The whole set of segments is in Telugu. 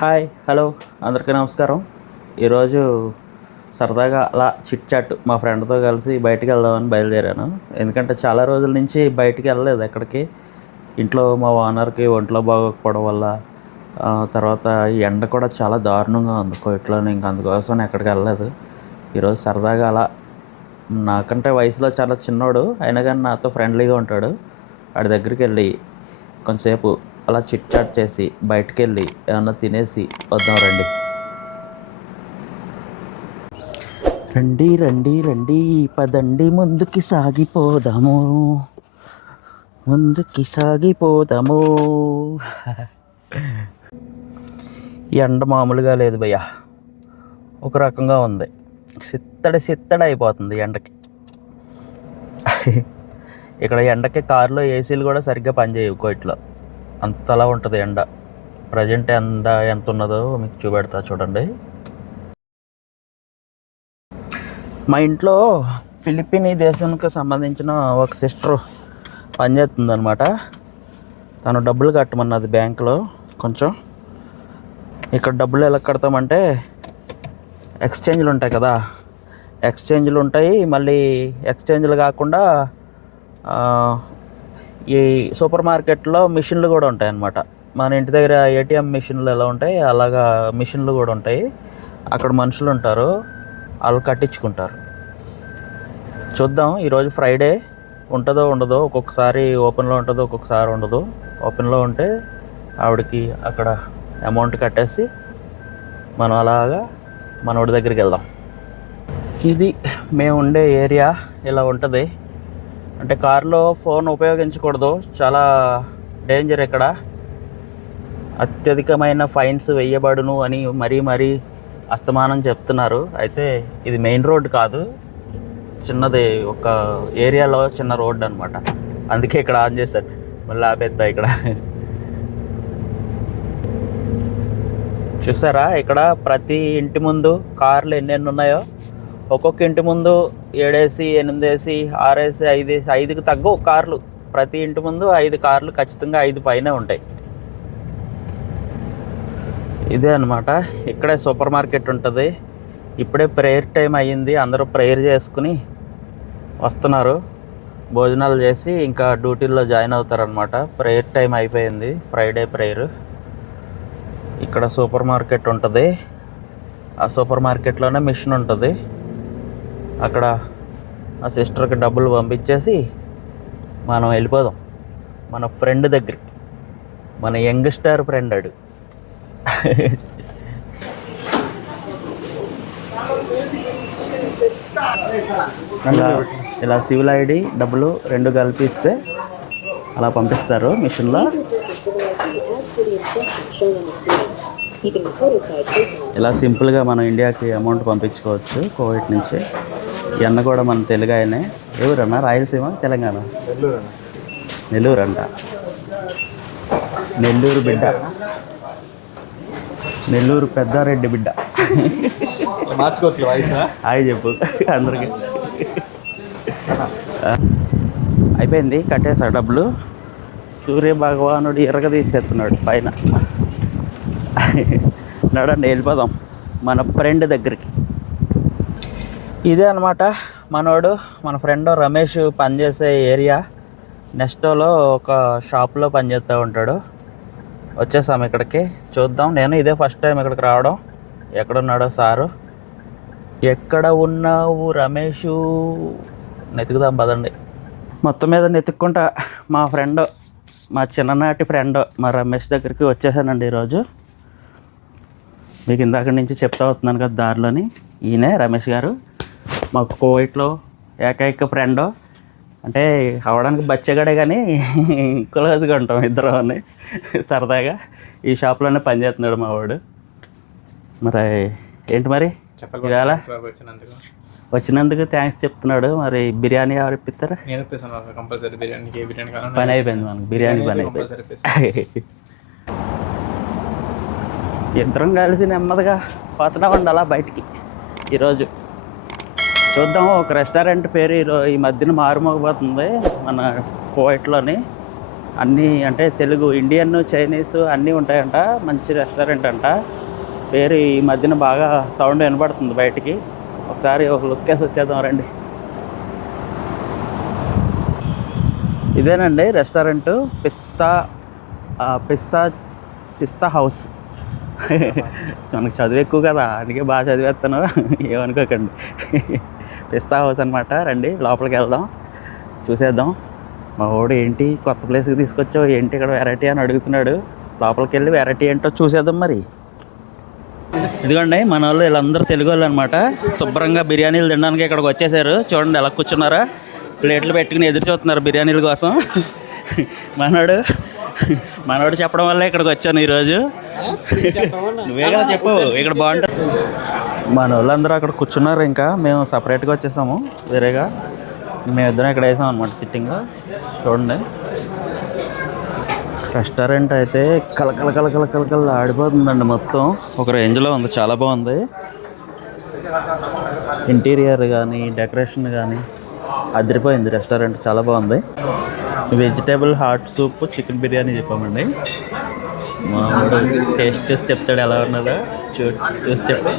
హాయ్ హలో అందరికీ నమస్కారం. ఈరోజు సరదాగా అలా చిట్ చాట్ మా ఫ్రెండ్తో కలిసి బయటికి వెళ్దామని బయలుదేరాను. ఎందుకంటే చాలా రోజుల నుంచి బయటికి వెళ్ళలేదు ఎక్కడికి. ఇంట్లో మా ఓనర్కి ఒంట్లో బాగోకపోవడం వల్ల తర్వాత ఈ ఎండ కూడా చాలా దారుణంగా ఉంది కోయిట్లోనే. ఇంక అందుకోసం ఎక్కడికి వెళ్ళలేదు. ఈరోజు సరదాగా అలా నాకంటే వయసులో చాలా చిన్నోడు అయినా కానీ నాతో ఫ్రెండ్లీగా ఉంటాడు. వాడి దగ్గరికి వెళ్ళి కొంతసేపు అలా చిట్ చాట్ చేసి బయటికి వెళ్ళి ఏమన్నా తినేసి వద్దాం రండి. రండి రండి రండి పదండి ముందుకి సాగిపోదాము, ముందుకి సాగిపోదాము. ఎండ మామూలుగా లేదు భయ్యా, ఒక రకంగా ఉంది. సిత్తడి అయిపోతుంది ఎండకి. ఇక్కడ ఎండకి కారులో ఏసీలు కూడా సరిగ్గా పనిచేయవు కోయిట్లో, అంతలా ఉంటుంది ఎండ. ప్రజెంట్ ఎంత ఉన్నదో మీకు చూపెడతా చూడండి. మా ఇంట్లో ఫిలిప్పీనీ దేశానికి సంబంధించిన ఒక సిస్టర్ పనిచేస్తుంది అనమాట. తను డబ్బులు కట్టమన్నది బ్యాంకులో. కొంచెం ఇక్కడ డబ్బులు ఎలా కడతామంటే ఎక్స్చేంజ్లు ఉంటాయి కదా, ఎక్స్చేంజ్లు ఉంటాయి. మళ్ళీ ఎక్స్చేంజ్లు కాకుండా ఈ సూపర్ మార్కెట్లో మిషన్లు కూడా ఉంటాయి అన్నమాట. మన ఇంటి దగ్గర ఏటీఎం మిషన్లు ఎలా ఉంటాయి అలాగా మిషన్లు కూడా ఉంటాయి. అక్కడ మనుషులు ఉంటారు, వాళ్ళు కట్టించుకుంటారు. చూద్దాం, ఈరోజు ఫ్రైడే ఉంటుందో ఉండదో. ఒక్కొక్కసారి ఓపెన్లో ఉంటుందో ఒక్కొక్కసారి ఉండదు. ఓపెన్లో ఉంటే ఆవిడకి అక్కడ అమౌంట్ కట్టేసి మనం అలాగా మనోడి దగ్గరికి వెళ్దాం. ఇది మేము ఉండే ఏరియా ఇలా ఉంటుంది. అంటే కారులో ఫోన్ ఉపయోగించకూడదు, చాలా డేంజర్. ఇక్కడ అత్యధికమైన ఫైన్స్ వేయబడును అని మరీ అస్తమానం చెప్తున్నారు. అయితే ఇది మెయిన్ రోడ్ కాదు, చిన్నది ఒక ఏరియాలో చిన్న రోడ్ అనమాట. అందుకే ఇక్కడ ఆన్ చేశారు. మళ్ళీ ఆపేద్దా. ఇక్కడ చూసారా, ఇక్కడ ప్రతి ఇంటి ముందు కార్లు ఎన్నెన్ని ఉన్నాయో. ఒక్కొక్క ఇంటి ముందు 7 ఏసి 8 ఏసి 6 ఏసి 5 ఏసి 5కి తగ్గవు కార్లు. ప్రతి ఇంటి ముందు 5 కార్లు ఖచ్చితంగా 5 పైనే ఉంటాయి. ఇదే అనమాట. ఇక్కడే సూపర్ మార్కెట్ ఉంటుంది. ఇప్పుడే ప్రేయర్ టైం అయ్యింది, అందరూ ప్రేయర్ చేసుకుని వస్తున్నారు. భోజనాలు చేసి ఇంకా డ్యూటీల్లో జాయిన్ అవుతారనమాట. ప్రేయర్ టైం అయిపోయింది, ఫ్రైడే ప్రేయర్. ఇక్కడ సూపర్ మార్కెట్ ఉంటుంది. ఆ సూపర్ మార్కెట్లోనే మిషన్ ఉంటుంది. అక్కడ ఆ సిస్టర్కి డబ్బులు పంపించేసి మనం వెళ్ళిపోదాం మన ఫ్రెండ్ దగ్గరికి. మన యంగ్స్టర్ ఫ్రెండ్ అడు. ఇలా సివిల్ ఐడి డబ్బులు 2 కలిపిస్తే అలా పంపిస్తారు మిషన్లో. ఇలా సింపుల్గా మనం ఇండియాకి అమౌంట్ పంపించుకోవచ్చు కోవిడ్ నుంచి. ఎన్న కూడా మన తెలుగు ఆయనే. ఎవరన్నా రాయలసీమ తెలంగాణ? నెల్లూరు అంట. నెల్లూరు బిడ్డ, నెల్లూరు పెద్దారెడ్డి బిడ్డ. మార్చుకోవచ్చు వాయిస్. హాయ్ చెప్పు అందరికి. అయిపోయింది, కట్టేసా డబ్బులు. సూర్య భగవానుడు ఎరగదీసేస్తున్నాడు పైన. నడండి వెళ్ళిపోదాం మన ఫ్రెండ్ దగ్గరికి. ఇదే అనమాట మనోడు, మన ఫ్రెండ్ రమేష్ పనిచేసే ఏరియా. నెస్టోలో ఒక షాప్లో పనిచేస్తూ ఉంటాడు. వచ్చేసాము ఇక్కడికి. చూద్దాం, నేను ఇదే ఫస్ట్ టైం ఇక్కడికి రావడం. ఎక్కడున్నాడో సారు. ఎక్కడ ఉన్నావు రమేషు? నెతుకుదాం పదండి. మొత్తం మీద నెతుక్కుంటా మా ఫ్రెండ్, మా చిన్ననాటి ఫ్రెండ్ మా రమేష్ దగ్గరికి వచ్చేసానండి ఈరోజు. మీకు ఇందాక నుంచి చెప్తా అవుతున్నాను కదా దారిలోని. ఈయనే రమేష్ గారు, మాకు కోవిట్లో ఏకైక ఫ్రెండ్. అంటే అవడానికి బచ్చగాడే కానీ క్లోజ్గా ఉంటాం ఇద్దరు అని సరదాగా. ఈ షాప్లోనే పనిచేస్తున్నాడు మా వాడు. మరి ఏంటి మరి ఇవాళ వచ్చినందుకు థ్యాంక్స్ చెప్తున్నాడు. మరి బిర్యానీ ఎవరు ఇప్పిస్తారా? పని అయిపోయింది మనకు, బిర్యానీ పని అయిపోయింది. ఇద్దరం కలిసి నెమ్మదిగా పోతున్నామండి అలా బయటికి. ఈరోజు చూద్దాం, ఒక రెస్టారెంట్ పేరు ఈ మధ్యన మారుమోగిపోతుంది మన కోవైట్లోని. అన్నీ అంటే తెలుగు, ఇండియన్, చైనీస్ అన్నీ ఉంటాయంట. మంచి రెస్టారెంట్ అంట. పేరు ఈ మధ్యన బాగా సౌండ్ వినపడుతుంది బయటికి. ఒకసారి ఒక లుక్ వేసి వచ్చేద్దాం రండి. ఇదేనండి రెస్టారెంట్, పిస్తా హౌస్. మనకు చదువు ఎక్కువ కదా, అందుకే బాగా చదివేస్తాను, ఏమనుకోకండి. పిస్తా హౌస్ అనమాట. రండి లోపలికి వెళ్దాం, చూసేద్దాం. మా వాడు ఏంటి కొత్త ప్లేస్కి తీసుకొచ్చావు, ఏంటి ఇక్కడ వెరైటీ అని అడుగుతున్నాడు. లోపలికి వెళ్ళి వెరైటీ ఏంటో చూసేద్దాం మరి. ఇదిగోండి మన వాళ్ళు వీళ్ళందరూ తెలుగు వాళ్ళు అనమాట. శుభ్రంగా బిర్యానీలు తినడానికి ఇక్కడికి వచ్చేసారు. చూడండి ఎలా కూర్చున్నారా, ప్లేట్లు పెట్టుకుని ఎదురు చూస్తున్నారు బిర్యానీల కోసం. మనోడు చెప్పడం వల్ల ఇక్కడికి వచ్చాను ఈరోజు. నువ్వే కదా చెప్పు, ఇక్కడ బాగుంటుంది. మన వాళ్ళందరూ అక్కడ కూర్చున్నారు. ఇంకా మేము సపరేట్గా వచ్చేసాము వేరేగా. మేమిద్దరం ఇక్కడ వేసాం అనమాట సిట్టింగ్. చూడండి రెస్టారెంట్ అయితే కలకల ఆడిపోతుందండి. మొత్తం ఒక రేంజ్లో ఉంది, చాలా బాగుంది. ఇంటీరియర్ కానీ డెకరేషన్ కానీ అదిరిపోయింది. రెస్టారెంట్ చాలా బాగుంది. Vegetable hot soup, chicken biryani చెప్పామండి. మామూలు టేస్ట్ చేసి చెప్తాడు ఎలా ఉన్నదో. చూసి చెప్పు.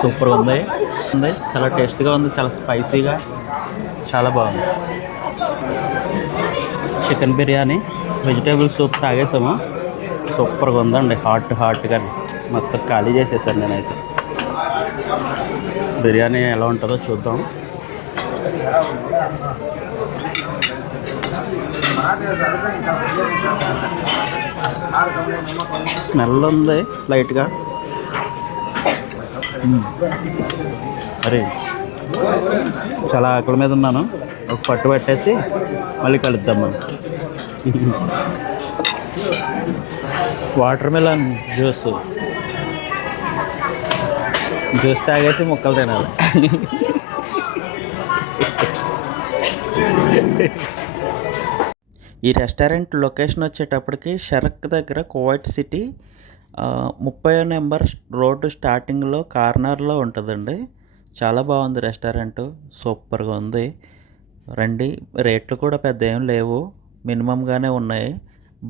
సూపర్గా ఉంది, చాలా టేస్ట్గా ఉంది, చాలా స్పైసీగా, చాలా బాగుంది. చికెన్ బిర్యానీ, వెజిటేబుల్ సూప్ తాగేసాము. సూపర్గా ఉందండి. హాట్గా మొత్తం ఖాళీ చేసేసాను నేనైతే. బిర్యానీ ఎలా ఉంటుందో చూద్దాం. స్మెల్ ఉంది లైట్గా. అరే చాలా ఆకలి మీద ఉన్నాను. ఒక పట్టు పట్టేసి మళ్ళీ కలుద్దాం మనం. వాటర్ మిలన్ జ్యూస్ తాగేసి ముక్కలు తినాలి. ఈ రెస్టారెంట్ లొకేషన్ వచ్చేటప్పటికి షరక్ దగ్గర, కువైట్ సిటీ 30వ నెంబర్ రోడ్డు స్టార్టింగ్లో కార్నర్లో ఉంటుందండి. చాలా బాగుంది రెస్టారెంట్, సూపర్గా ఉంది. రండి. రేట్లు కూడా పెద్ద ఏం లేవు, మినిమంగానే ఉన్నాయి.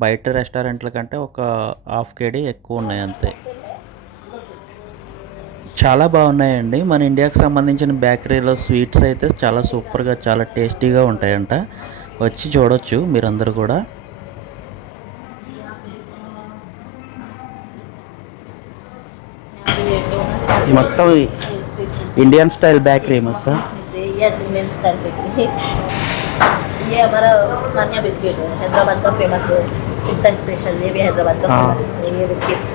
బయట రెస్టారెంట్ల కంటే ఒక ½ KD ఎక్కువ ఉన్నాయి అంతే. చాలా బాగున్నాయండి. మన ఇండియాకి సంబంధించిన బేకరీలో స్వీట్స్ అయితే చాలా సూపర్గా, చాలా టేస్టీగా ఉంటాయంట. వచ్చి చూడొచ్చు మీరందరూ కూడా. మొత్తం इंडियन स्टाइल बेकरी मतलब यस इंडियन स्टाइल बेकरी ये हमारा उस्मानिया बिस्किट है हैदराबाद का फेमस पिस्ता स्पेशल ये भी हैदराबाद का फेमस ये बिस्किट्स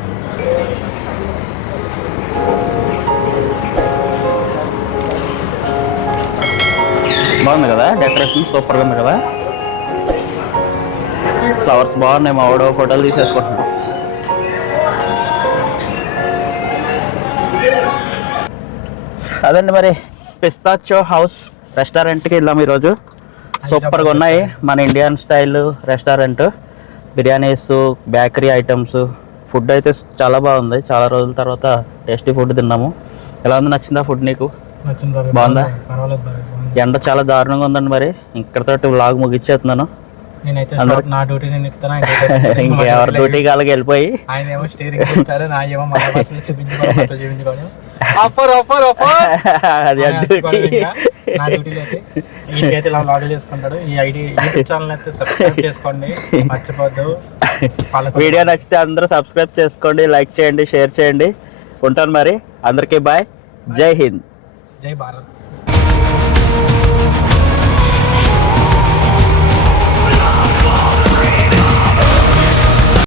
బాగుంది కదా డెకరేషన్ సూపర్ గా ఉంది కదా ఫ్లవర్స్ బాగున్నాయి మా వాడు ఫోటోలు తీసేసుకుంటున్నాడు అదండి మరి పిస్తాచో హౌస్ రెస్టారెంట్కి వెళ్ళాం ఈరోజు సూపర్గా ఉన్నాయి మన Indian style restaurant biryanis bakery items food అయితే చాలా బాగుంది చాలా రోజుల తర్వాత టేస్టీ ఫుడ్ తిన్నాము ఎలా ఉంది నచ్చిందా ఫుడ్ నీకు బాగుందా ఎండ చాలా దారుణంగా ఉందండి మరి ఇక్కడతోటి వ్లాగ్ ముగిచ్చేస్తున్నాను ఇంకెవరి డ్యూటీ కాళ్ళకి వెళ్ళిపోయి వీడియో నచ్చితే అందరూ సబ్స్క్రైబ్ చేసుకోండి లైక్ చేయండి షేర్ చేయండి ఉంటాను మరి అందరికీ బాయ్ జై హింద్ జై భారత్